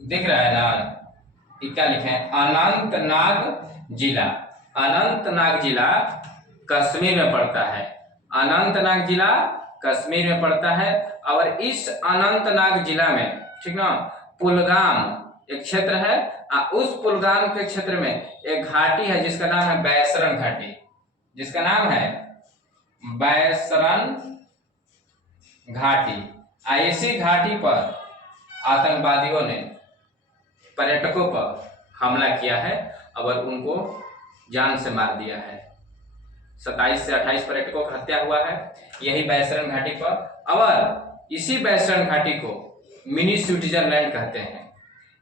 दिख रहा है ना, ये क्या लिखे हैं, अनंतनाग जिला। अनंतनाग जिला कश्मीर में पड़ता है। अनंतनाग जिला कश्मीर में पड़ता है। और इस अनंतनाग जिला में, ठीक ना, पुलगाम एक क्षेत्र है। उस पुलगाम के क्षेत्र में एक घाटी है जिसका नाम है बैसरन घाटी, जिसका नाम है बैसरन घाटी। इसी घाटी पर आतंकवादियों ने पर्यटकों पर हमला किया है और उनको जान से मार दिया है। 27 से 28 पर्यटकों की हत्या हुआ है यही बैसरन घाटी पर। और इसी बैसरन घाटी को मिनी स्विट्जरलैंड कहते हैं।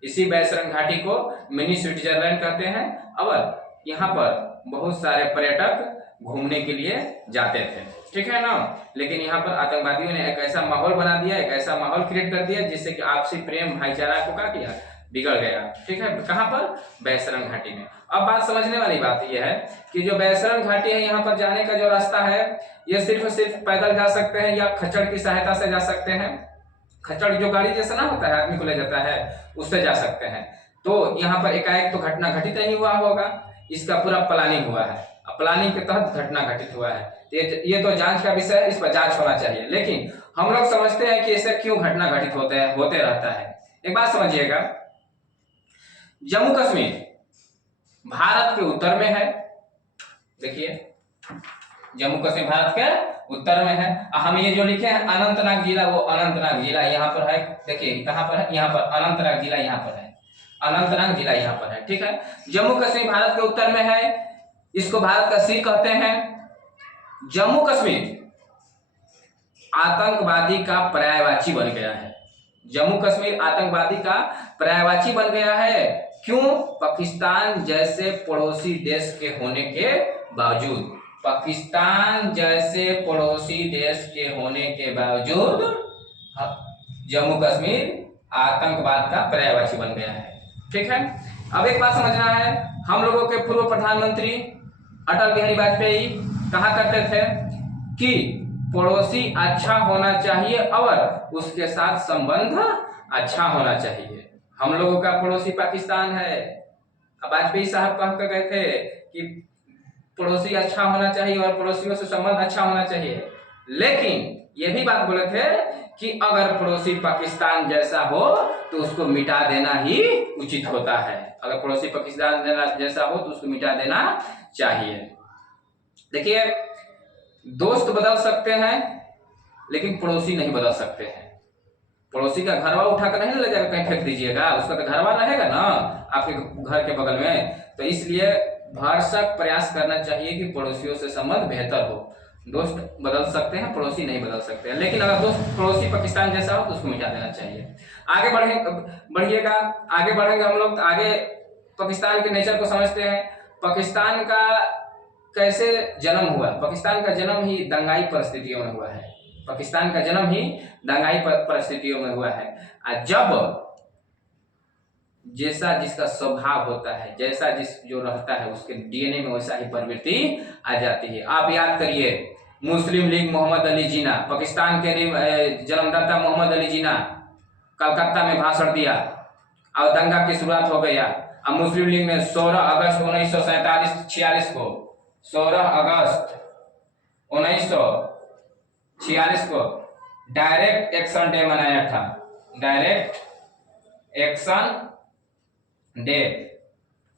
इसी बैसरन घाटी को मिनी स्विट्जरलैंड कहते हैं। और यहाँ पर बहुत सारे पर्यटक घूमने के लिए जाते थे, ठीक है ना। लेकिन यहाँ पर आतंकवादियों ने एक ऐसा माहौल बना दिया, एक ऐसा माहौल क्रिएट कर दिया जिससे कि आपसी प्रेम भाईचारा को क्या किया, बिगड़ गया, ठीक है। कहाँ पर, बैसरन घाटी में। अब बात समझने वाली बात यह है कि जो बैसरन घाटी है यहाँ पर जाने का जो रास्ता है, ये सिर्फ पैदल जा सकते हैं या खच्चर की सहायता से जा सकते हैं। खच्चर जो गाड़ी जैसा ना होता है, आदमी को ले जाता है, उससे जा सकते हैं। तो यहाँ पर एकाएक तो घटना घटित नहीं हुआ होगा, इसका पूरा प्लानिंग हुआ है। प्लानिंग के तहत घटना घटित हुआ है। ये तो जांच का विषय है, इस पर जांच होना चाहिए। लेकिन हम लोग समझते हैं कि ऐसे क्यों घटना घटित होते रहता है। एक बात समझिएगा, जम्मू कश्मीर भारत के उत्तर में है। देखिए, जम्मू कश्मीर भारत के उत्तर में है। हम ये जो लिखे हैं अनंतनाग जिला, वो अनंतनाग जिला यहाँ पर है। देखिए कहाँ पर है, यहाँ पर अनंतनाग जिला यहाँ पर है। अनंतनाग जिला यहाँ पर है, ठीक है। जम्मू कश्मीर भारत के उत्तर में है। इसको भारत का सिर कहते हैं। जम्मू कश्मीर आतंकवादी का पर्यायवाची बन गया है। जम्मू कश्मीर आतंकवादी का पर्यायवाची बन गया है। क्यों? पाकिस्तान जैसे पड़ोसी देश के होने के बावजूद, पाकिस्तान जैसे पड़ोसी देश के होने के बावजूद जम्मू कश्मीर आतंकवाद का पर्यायवाची बन गया है, ठीक है। अब एक बात समझना है, हम लोगों के पूर्व प्रधानमंत्री अटल बिहारी वाजपेयी कहा करते थे कि पड़ोसी अच्छा होना चाहिए और उसके साथ संबंध अच्छा होना चाहिए। हम लोगों का पड़ोसी पाकिस्तान है। वाजपेयी साहब कह कर गए थे कि पड़ोसी अच्छा होना चाहिए और पड़ोसियों से संबंध अच्छा होना चाहिए। लेकिन ये भी बात बोले थे कि अगर पड़ोसी पाकिस्तान जैसा हो तो उसको मिटा देना ही उचित होता है। अगर पड़ोसी पाकिस्तान जैसा हो तो उसको मिटा देना चाहिए। देखिए, दोस्त बदल सकते हैं लेकिन पड़ोसी नहीं बदल सकते हैं। पड़ोसी का घरवा उठाकर नहीं ले जाकर कहीं फेंक दीजिएगा, उसका तो घरवा रहेगा ना आपके घर के बगल में। तो इसलिए भरसक प्रयास करना चाहिए कि पड़ोसियों से संबंध बेहतर हो। दोस्त बदल सकते हैं, पड़ोसी नहीं बदल सकते हैं। लेकिन अगर दोस्त पड़ोसी पाकिस्तान जैसा हो तो उसको मिटा देना चाहिए। आगे बढ़िएगा, आगे बढ़ेंगे हम लोग। आगे पाकिस्तान के नेचर को समझते हैं। पाकिस्तान का कैसे जन्म हुआ? पाकिस्तान का जन्म ही दंगाई परिस्थितियों में हुआ है। पाकिस्तान का जन्म ही दंगाई परिस्थितियों में हुआ है। जब जैसा जिसका स्वभाव होता है, जैसा जो रहता है, उसके डीएनए में वैसा ही प्रवृत्ति आ जाती है। आप याद करिए, मुस्लिम लीग मोहम्मद अली जिन्ना, पाकिस्तान के जन्मदाता मोहम्मद अली जिन्ना कलकत्ता में भाषण दिया और दंगा की शुरुआत हो गया। अब मुस्लिम लीग ने 16 अगस्त 1947 को 16 अगस्त 1946 को डायरेक्ट एक्शन डे मनाया था। डायरेक्ट एक्शन डे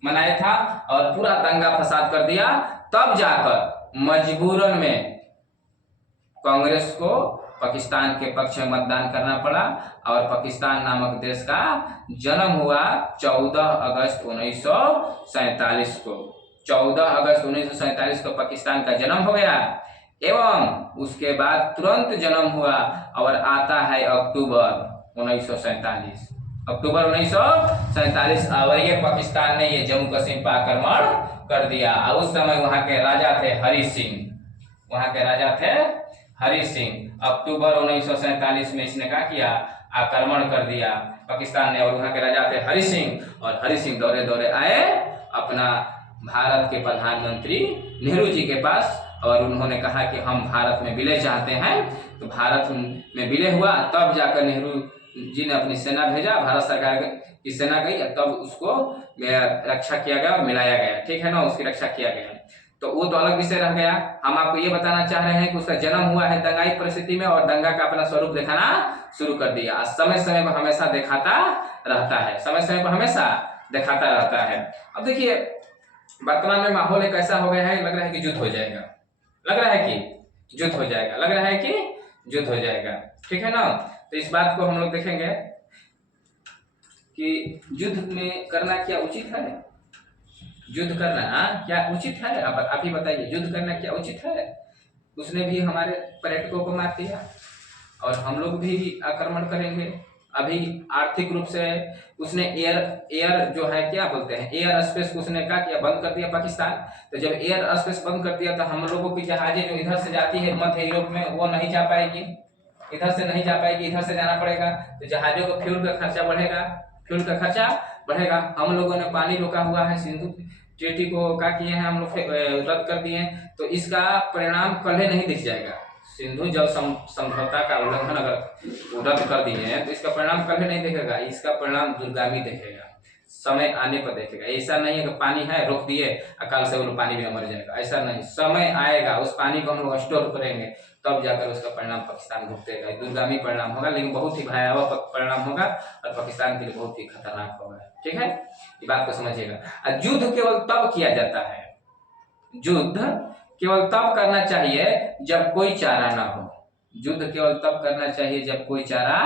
मनाया था और पूरा दंगा फसाद कर दिया। तब जाकर मजबूरन में कांग्रेस को पाकिस्तान के पक्ष में मतदान करना पड़ा और पाकिस्तान नामक देश का जन्म हुआ 14 अगस्त 1947 को। 14 अगस्त 1947 को पाकिस्तान का जन्म हो गया एवं उसके बाद तुरंत जन्म हुआ और आता है अक्टूबर 1947। अक्टूबर 1947 और ये पाकिस्तान ने ये जम्मू कश्मीर पर आक्रमण कर दिया। और उस समय वहां के राजा थे हरि सिंह। वहां के राजा थे हरि सिंह। अक्टूबर 1947 में इसने क्या किया? आक्रमण कर दिया पाकिस्तान ने। और वहां के राजा थे हरि सिंह और हरि सिंह दौरे दौरे आए अपना भारत के प्रधानमंत्री नेहरू जी के पास और उन्होंने कहा कि हम भारत में विलय चाहते हैं। तो भारत में विलय हुआ। तब जाकर नेहरू जी ने अपनी सेना भेजा, भारत सरकार की सेना गई तब उसको रक्षा किया गया और मिलाया गया, ठीक है ना, उसकी रक्षा किया गया। तो वो तो अलग विषय रह गया। हम आपको ये बताना चाह रहे हैं कि उसका जन्म हुआ है दंगाई परिस्थिति में और दंगा का अपना स्वरूप दिखाना शुरू कर दिया। समय समय पर हमेशा दिखाता रहता है, समय समय पर हमेशा दिखाता रहता है। अब देखिए वर्तमान में माहौल एक ऐसा हो गया है, लग रहा है कि युद्ध हो जाएगा, लग रहा है कि युद्ध हो जाएगा, लग रहा है कि युद्ध हो जाएगा, ठीक है ना। तो इस बात को हम लोग देखेंगे कि युद्ध में करना क्या उचित है, युद्ध करना क्या उचित है, आप ही बताइए, युद्ध करना क्या उचित है। उसने भी हमारे पर्यटकों को मार दिया और हम लोग भी आक्रमण करेंगे। अभी आर्थिक रूप से उसने एयर जो है क्या बोलते हैं एयर स्पेस को उसने क्या किया, बंद कर दिया पाकिस्तान। तो जब एयर स्पेस बंद कर दिया तो हम लोगों की जहाजें जो इधर से जाती है मध्य यूरोप में वो नहीं जा पाएगी, इधर से नहीं जा पाएगी, इधर से जाना पड़ेगा। तो जहाजों का फ्यूल का खर्चा बढ़ेगा, फ्यूल का खर्चा बढ़ेगा। हम लोगों ने पानी रोका हुआ है, सिंधु ट्रीटी को क्या किए हैं हम लोग रद्द कर दिए। तो इसका परिणाम कल नहीं दिख जाएगा। सिंधु जल समझौता का उल्लंघन अगर रद्द कर दिए हैं तो इसका परिणाम कल नहीं दिखेगा, इसका परिणाम दूरगामी दिखेगा, समय आने पर देखेगा। ऐसा नहीं है कि पानी है रोक दिए कल से वो लोग पानी में मर जाएगा, ऐसा नहीं। समय आएगा, उस पानी को हम लोग स्टोर करेंगे तब जाकर उसका परिणाम पाकिस्तान भुगतेगा। दूरगामी परिणाम होगा, लेकिन बहुत ही भयावह परिणाम होगा और पाकिस्तान के लिए बहुत ही खतरनाक होगा, ठीक है, ये बात को समझिएगा। युद्ध केवल तब किया जाता है, युद्ध केवल तब करना चाहिए जब कोई चारा ना हो, युद्ध केवल तब करना चाहिए जब कोई चारा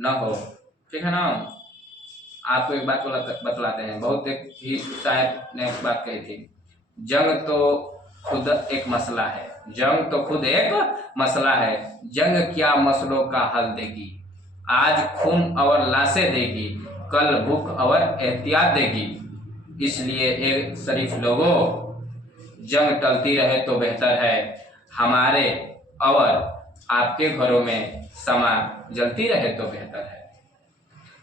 न हो, ठीक है ना। आपको एक बात बतलाते हैं, बहुत ही शायद ने एक बात कही थी, जंग तो खुद एक मसला है, जंग तो खुद एक मसला है, जंग क्या मसलों का हल देगी, आज खून और लाशें देगी, कल भूख और एहतियात देगी। इसलिए एक शरीफ लोगों, जंग टलती रहे तो बेहतर है, हमारे और आपके घरों में समा जलती रहे तो बेहतर है,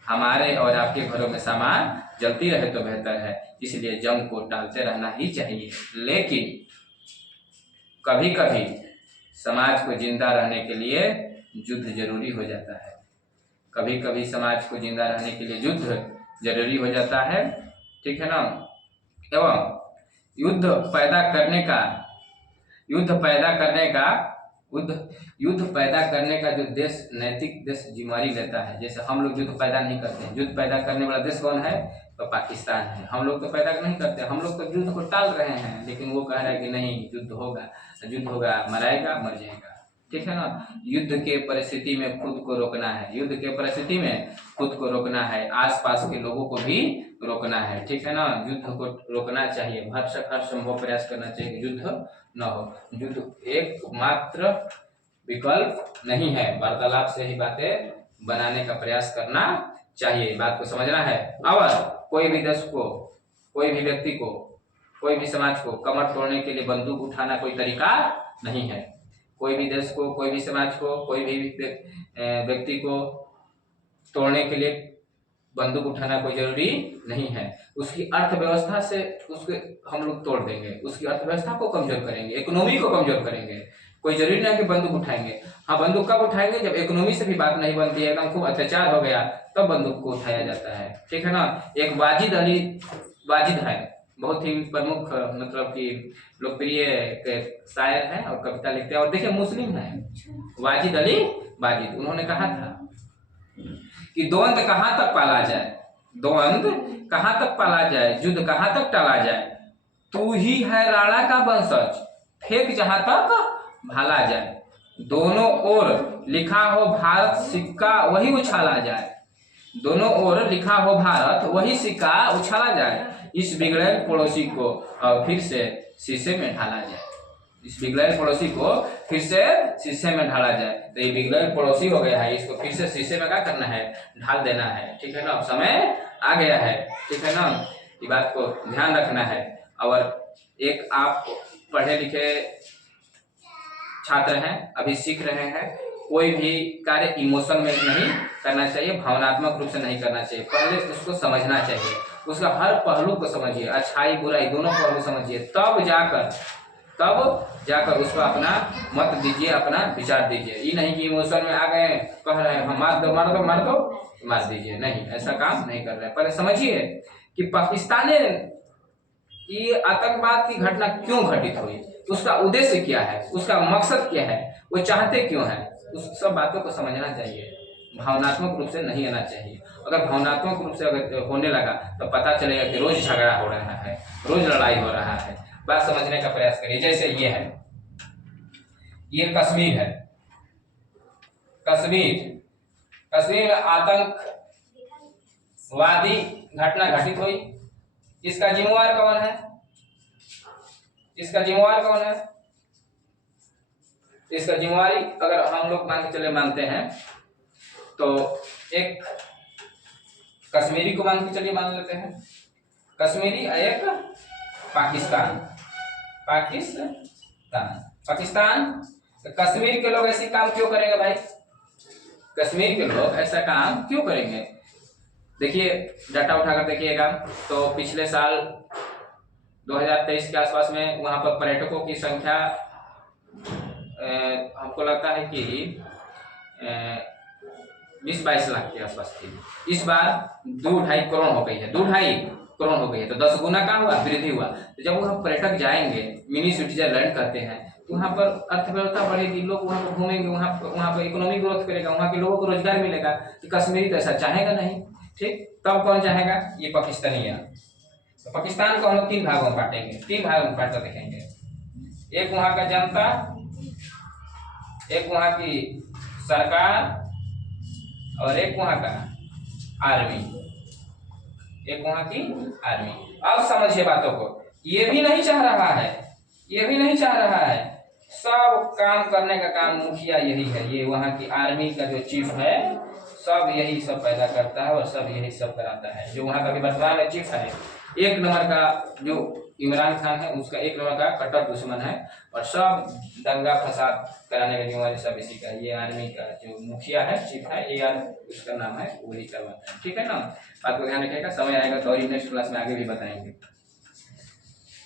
हमारे और आपके घरों में सामान जलती रहे तो बेहतर है। इसलिए जंग को टालते रहना ही चाहिए। लेकिन कभी कभी समाज को जिंदा रहने के लिए युद्ध जरूरी हो जाता है, कभी कभी समाज को जिंदा रहने के लिए युद्ध जरूरी हो जाता है, ठीक है ना। एवं युद्ध पैदा करने का जो देश नैतिक देश जिम्मेदारी लेता है, जैसे हम लोग युद्ध पैदा नहीं करते हैं, युद्ध पैदा करने वाला देश कौन है, तो पाकिस्तान है। हम लोग तो पैदा नहीं करते, हम लोग तो युद्ध को टाल रहे हैं, लेकिन वो कह रहा है कि नहीं युद्ध होगा, मराएगा मर जाएगा, ठीक है ना। युद्ध के परिस्थिति में खुद को रोकना है, युद्ध के परिस्थिति में खुद को रोकना है, आसपास के लोगों को भी रोकना है, ठीक है ना। युद्ध को रोकना चाहिए, हर संभव प्रयास करना चाहिए कि युद्ध न हो। युद्ध एक मात्र विकल्प नहीं है, वार्तालाप से ही बातें बनाने का प्रयास करना चाहिए, बात को समझना है। और कोई भी देश को, कोई भी व्यक्ति को, कोई भी समाज को कमर तोड़ने के लिए बंदूक उठाना कोई तरीका नहीं है। कोई भी देश को, कोई भी समाज को, कोई भी व्यक्ति को तोड़ने के लिए बंदूक उठाना कोई जरूरी नहीं है। उसकी अर्थव्यवस्था से उसके हम लोग तोड़ देंगे, उसकी अर्थव्यवस्था को कमजोर करेंगे, इकोनॉमी को कमजोर करेंगे। कोई जरूरी नहीं कि बंदूक उठाएंगे, हाँ बंदूक कब उठाएंगे, जब इकोनॉमी से भी बात नहीं बनती है, एकदम खूब अत्याचार हो गया तब बंदूक को उठाया जाता है, ठीक है ना। एक वाजिद है, बहुत ही प्रमुख मतलब कि लोकप्रिय शायर है और कविता लिखते हैं, और देखिए मुस्लिम है, वाजिद अली वाजिद। उन्होंने कहा था कि द्वंद कहाँ तक पाला जाए, द्वंद कहाँ तक पाला जाए, युद्ध कहाँ तक टाला जाए, तू ही है राणा का वंशज, फेंक जहां तक भाला जाए, दोनों ओर लिखा हो भारत सिक्का वही उछाला जाए, दोनों ओर लिखा हो भारत वही सिक्का उछाला जाए, इस बिगड़ैल पड़ोसी को फिर से शीशे में ढाला जाए, इस बिगड़ैल पड़ोसी को फिर से शीशे में ढाला जाए। तो ये बिगड़ैल पड़ोसी हो गया है, इसको फिर से शीशे में क्या करना है, ढाल देना है, ठीक है ना। अब समय आ गया है, ठीक है ना, ये बात को ध्यान रखना है। और एक आप पढ़े लिखे छात्र हैं, अभी सीख रहे हैं, कोई भी कार्य इमोशन में नहीं करना चाहिए, भावनात्मक रूप से नहीं करना चाहिए, पहले उसको समझना चाहिए, उसका हर पहलू को समझिए, अच्छाई बुराई दोनों पहलू समझिए, तब जाकर तब जाकर उसको अपना मत दीजिए, अपना विचार दीजिए। ये नहीं कि इमोशन में आ गए, कह रहे हैं हम मार दो मार दो मार दो, मार दीजिए, नहीं, ऐसा काम नहीं कर रहे हैं। पहले समझिए कि पाकिस्तान में ये आतंकवाद की घटना क्यों घटित हुई, उसका उद्देश्य क्या है, उसका मकसद क्या है, वो चाहते क्यों है, उस सब बातों को समझना चाहिए। भावनात्मक रूप से नहीं आना चाहिए। अगर भावनात्मक रूप से अगर होने लगा तो पता चलेगा कि रोज झगड़ा हो रहा है, रोज लड़ाई हो रहा है। बात समझने का प्रयास करिए। जैसे ये है, ये कश्मीर है, कश्मीर कश्मीर में आतंकवादी घटना घटित हुई। इसका जिम्मेवार कौन है, इसका जिम्मेवार कौन है? इसका जिम्मेवारी अगर हम लोग मान के चले मानते हैं तो एक कश्मीरी को मान के चलिए, मान लेते हैं कश्मीरी, एक पाकिस्तान, पाकिस्तान। तो कश्मीर के लोग ऐसे काम क्यों करेंगे भाई? कश्मीर के लोग ऐसा काम क्यों करेंगे? देखिए डाटा उठाकर देखिएगा तो पिछले साल 2023 के आसपास में वहां पर पर्यटकों की संख्या हमको लगता है कि 20-22 लाख के आसपास थी। इस बार 2-2.5 करोड़ हो गई है, 2-2.5 करोड़ हो गई है। तो 10 गुना का हुआ, वृद्धि हुआ। तो जब वहाँ पर्यटक जाएंगे, मिनी स्विट्जरलैंड कहते हैं, तो वहाँ पर अर्थव्यवस्था बढ़ेगी, लोग वहाँ पर घूमेंगे, वहाँ पर इकोनॉमी ग्रोथ करेगा, वहाँ के लोगों को रोजगार मिलेगा। तो कश्मीरी तो ऐसा चाहेगा नहीं, ठीक? तब कौन चाहेगा? ये पाकिस्तानी है। तो पाकिस्तान को हम लोग 3 भागों में बांटेंगे, 3 भागों में बांटकर देखेंगे। एक वहाँ का जनता, एक वहाँ की सरकार और एक वहाँ का आर्मी, एक वहाँ की आर्मी। अब समझिए बातों को। ये भी नहीं चाह रहा है, ये भी नहीं चाह रहा है। सब काम करने का काम मुखिया यही है, ये वहाँ की आर्मी का जो चीफ है, सब यही सब पैदा करता है और सब यही सब कराता है। जो वहाँ का भी वर्तमान में चीफ है, 1 नंबर का जो इमरान खान है, उसका 1 नंबर का कट्टर दुश्मन है और सब दंगा फसाद कराने का जिम्मेवारी सब इसी का। ये आर्मी का जो मुखिया है, चीफ है, ये उसका नाम है, वही करवाता है। ठीक है ना? बात को ध्यान रखिएगा। समय आएगा तो और नेक्स्ट क्लास में आगे भी बताएंगे।